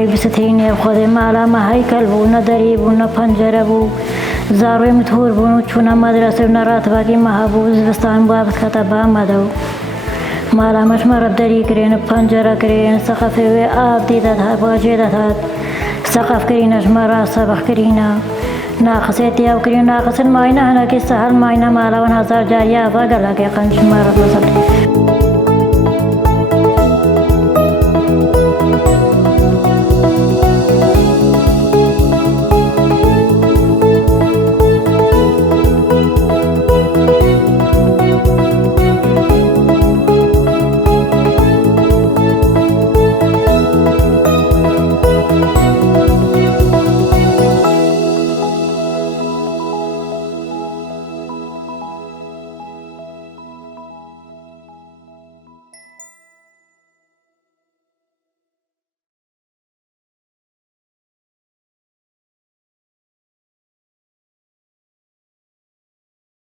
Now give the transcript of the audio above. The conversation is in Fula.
زاروی بسترینی خود مالا ما هیکل بو نه دریب و نه پنجره بو زاروی متهور بو چون مدرسه و نرات باقی محبوب زستان بابت کتابا مدو مالا مش مرب دری کرین پنجره کرین سقف و آب دیدت ها باجیدت ها سقف کرینش مرا سبخ کرینا ناقصیت یا کرین ناقص الماینه هنگی سهل ماینه مالا و هزار جاریا و گلا که قنچ مرا بسد